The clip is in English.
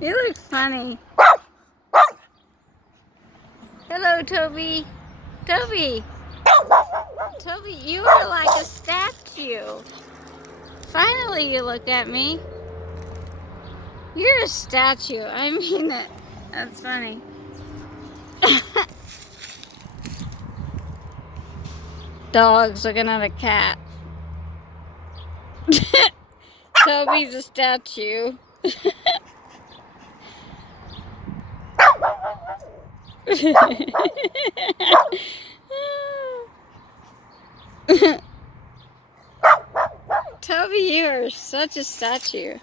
You look funny. Hello, Toby. Toby. Toby, you are like a statue. Finally, you looked at me. You're a statue. I mean it. That's funny. Dog's looking at a cat. Toby's a statue. Toby, you are such a statue.